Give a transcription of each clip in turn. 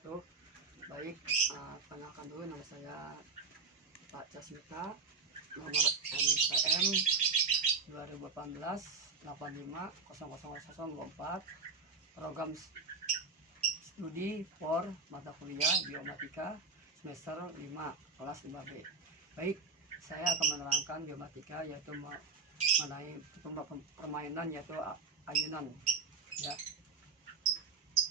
wabarakatuh. Baik, kenalkan dulu, nama saya Pak Casmita, nomor NPM 2018 85 program studi for mata kuliah biomatika semester 5 kelas 5B. Baik, saya akan menerangkan biomatika, yaitu mengenai permainan, yaitu ayunan ya.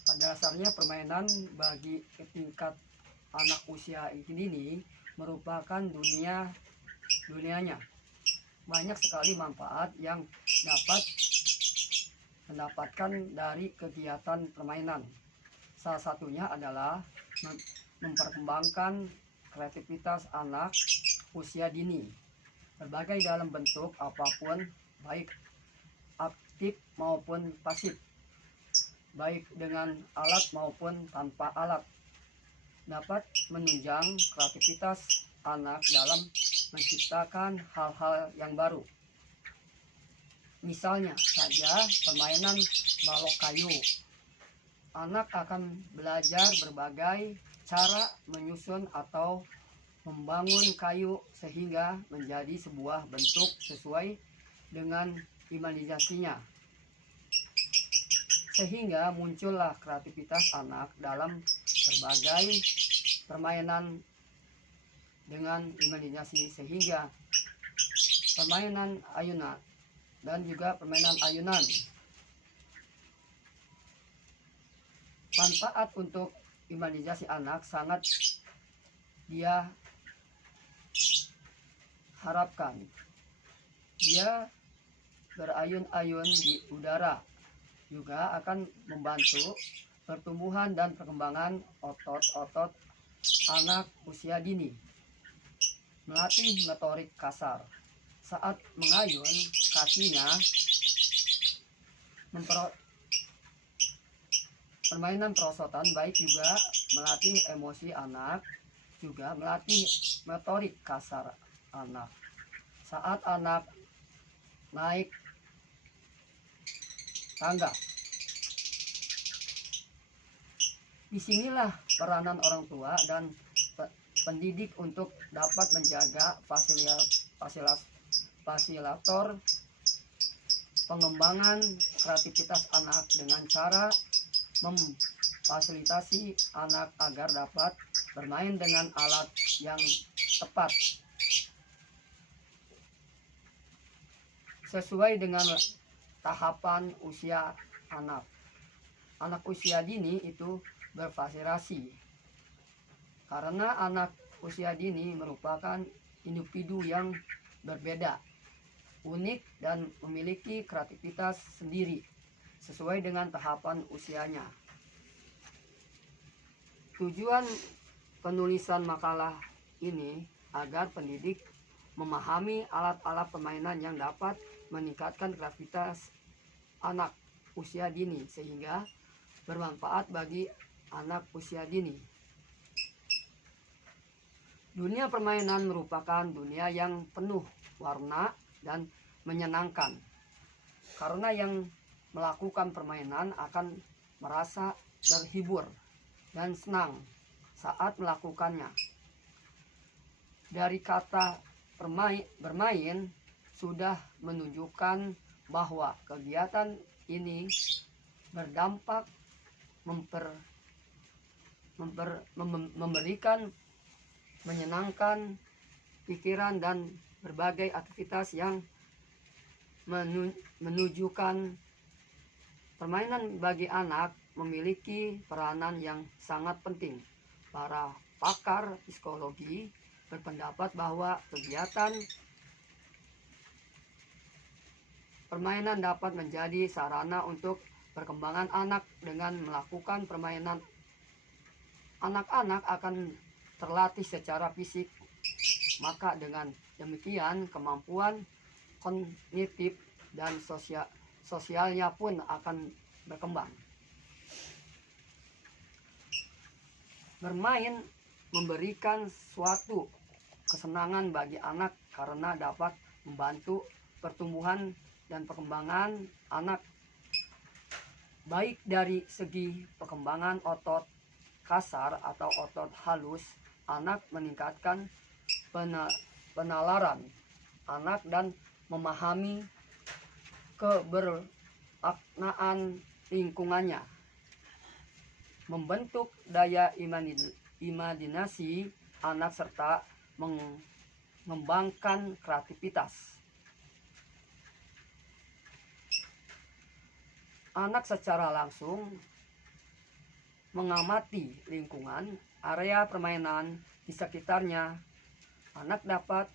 Pada dasarnya permainan bagi tingkat anak usia ini merupakan dunianya. Banyak sekali manfaat yang dapat mendapatkan dari kegiatan permainan. Salah satunya adalah memperkembangkan kreativitas anak usia dini, berbagai dalam bentuk apapun, baik aktif maupun pasif, baik dengan alat maupun tanpa alat, dapat menunjang kreativitas anak dalam menciptakan hal-hal yang baru. Misalnya saja permainan balok kayu. Anak akan belajar berbagai cara menyusun atau membangun kayu sehingga menjadi sebuah bentuk sesuai dengan imajinasinya, sehingga muncullah kreativitas anak dalam berbagai permainan dengan imajinasi, sehingga permainan ayunan dan juga permainan ayunan. Manfaat untuk imajinasi anak sangat dia harapkan. Dia berayun-ayun di udara juga akan membantu pertumbuhan dan perkembangan otot-otot anak usia dini, melatih motorik kasar. Saat mengayun kakinya, permainan perosotan baik juga melatih emosi anak, juga melatih motorik kasar anak. Saat anak naik tangga, disinilah peranan orang tua dan pendidik untuk dapat menjaga fasilitator pengembangan kreativitas anak dengan cara memfasilitasi anak agar dapat bermain dengan alat yang tepat sesuai dengan tahapan usia anak. Anak usia dini itu bervariasi karena anak usia dini merupakan individu yang berbeda, unik, dan memiliki kreativitas sendiri sesuai dengan tahapan usianya. Tujuan penulisan makalah ini agar pendidik memahami alat-alat permainan yang dapat meningkatkan kreativitas anak usia dini sehingga bermanfaat bagi anak usia dini. Dunia permainan merupakan dunia yang penuh warna dan menyenangkan, karena yang melakukan permainan akan merasa terhibur dan senang saat melakukannya. Dari kata bermain sudah menunjukkan bahwa kegiatan ini berdampak memberikan menyenangkan pikiran dan berbagai aktivitas yang menunjukkan permainan bagi anak memiliki peranan yang sangat penting. Para pakar psikologi berpendapat bahwa kegiatan permainan dapat menjadi sarana untuk perkembangan anak. Dengan melakukan permainan, anak-anak akan terlatih secara fisik, maka dengan demikian kemampuan kognitif dan sosialnya pun akan berkembang. Bermain memberikan suatu kesenangan bagi anak karena dapat membantu pertumbuhan dan perkembangan anak, baik dari segi perkembangan otot, kasar atau otot halus, anak meningkatkan penalaran anak dan memahami keberaknaan lingkungannya, membentuk daya imajinasi anak serta mengembangkan kreativitas. Anak secara langsung mengamati lingkungan, area permainan di sekitarnya. Anak dapat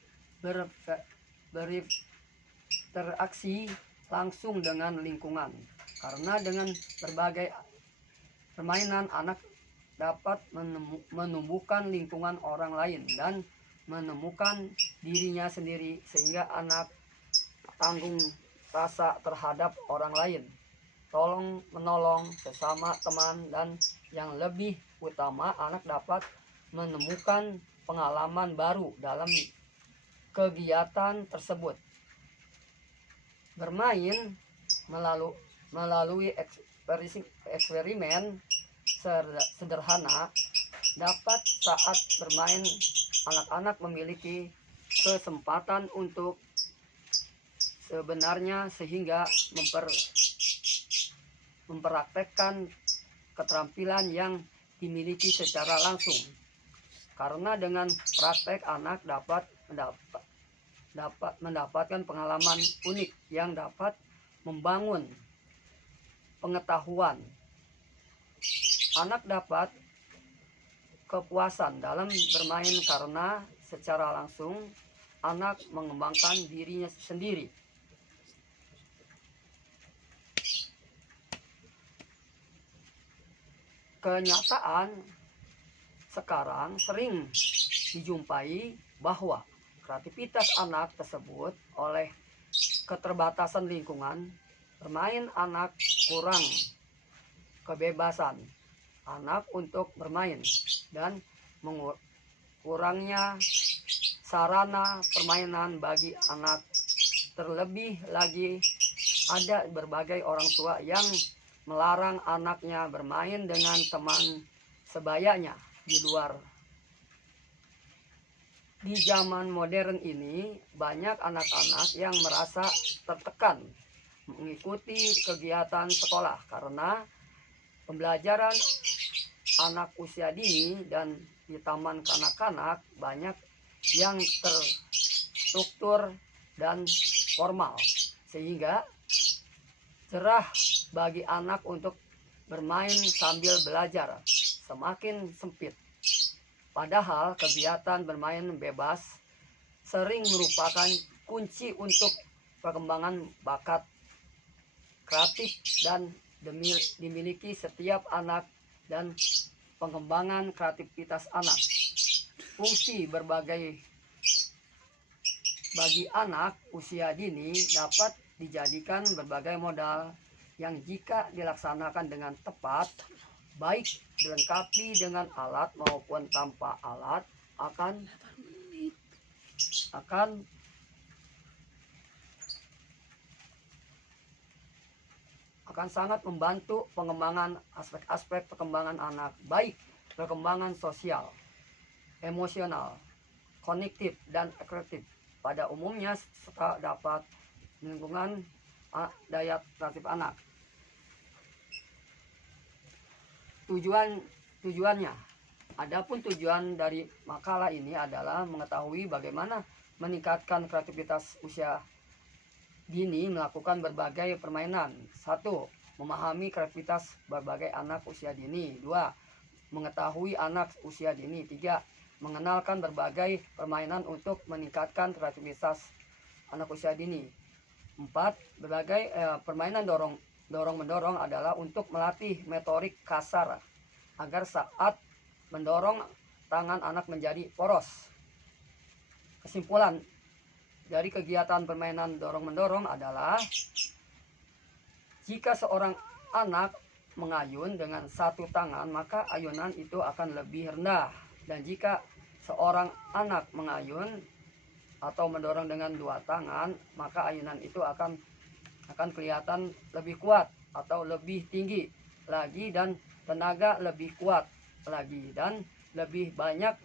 berinteraksi langsung dengan lingkungan, karena dengan berbagai permainan anak dapat menumbuhkan lingkungan orang lain dan menemukan dirinya sendiri, sehingga anak tanggung rasa terhadap orang lain, tolong menolong sesama teman, dan yang lebih utama anak dapat menemukan pengalaman baru dalam kegiatan tersebut. Bermain melalui eksperimen sederhana dapat saat bermain anak-anak memiliki kesempatan untuk sebenarnya, sehingga mempraktekkan keterampilan yang dimiliki secara langsung. Karena dengan praktek anak dapat mendapatkan pengalaman unik yang dapat membangun pengetahuan. Anak dapat kepuasan dalam bermain karena secara langsung anak mengembangkan dirinya sendiri. Kenyataan sekarang sering dijumpai bahwa kreativitas anak tersebut oleh keterbatasan lingkungan bermain, anak kurang kebebasan anak untuk bermain, dan kurangnya sarana permainan bagi anak. Terlebih lagi ada berbagai orang tua yang melarang anaknya bermain dengan teman sebayanya di luar. Di zaman modern ini banyak anak-anak yang merasa tertekan mengikuti kegiatan sekolah karena pembelajaran anak usia dini dan di taman kanak-kanak banyak yang terstruktur dan formal, sehingga cerah bagi anak untuk bermain sambil belajar semakin sempit. Padahal kegiatan bermain bebas sering merupakan kunci untuk perkembangan bakat kreatif dan dimiliki setiap anak dan pengembangan kreativitas anak. Fungsi bagi anak usia dini dapat dijadikan berbagai modal yang jika dilaksanakan dengan tepat, baik dilengkapi dengan alat maupun tanpa alat, akan sangat membantu pengembangan aspek-aspek perkembangan anak, baik perkembangan sosial, emosional, kognitif, dan kreatif pada umumnya, serta dapat lingkungan daya kreatif anak. Tujuannya, adapun tujuan dari makalah ini adalah mengetahui bagaimana meningkatkan kreativitas usia dini melakukan berbagai permainan. 1. Memahami kreativitas berbagai anak usia dini. 2. Mengetahui anak usia dini. 3. Mengenalkan berbagai permainan untuk meningkatkan kreativitas anak usia dini. 4. Berbagai permainan dorong-mendorong adalah untuk melatih motorik kasar agar saat mendorong tangan anak menjadi poros. Kesimpulan dari kegiatan permainan dorong-mendorong adalah jika seorang anak mengayun dengan satu tangan, maka ayunan itu akan lebih rendah. Dan jika seorang anak mengayun atau mendorong dengan dua tangan, maka ayunan itu akan kelihatan lebih kuat atau lebih tinggi lagi dan tenaga lebih kuat. lagi dan lebih banyak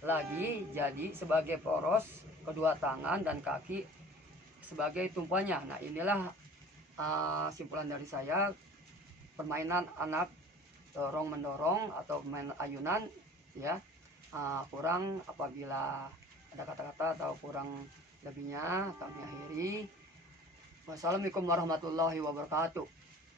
lagi jadi sebagai poros kedua tangan dan kaki sebagai tumpuannya. Nah, inilah simpulan dari saya, permainan anak dorong mendorong atau permainan ayunan ya. Kurang apabila ada kata-kata atau kurang lebihnya kami akhiri. Wassalamualaikum warahmatullahi wabarakatuh.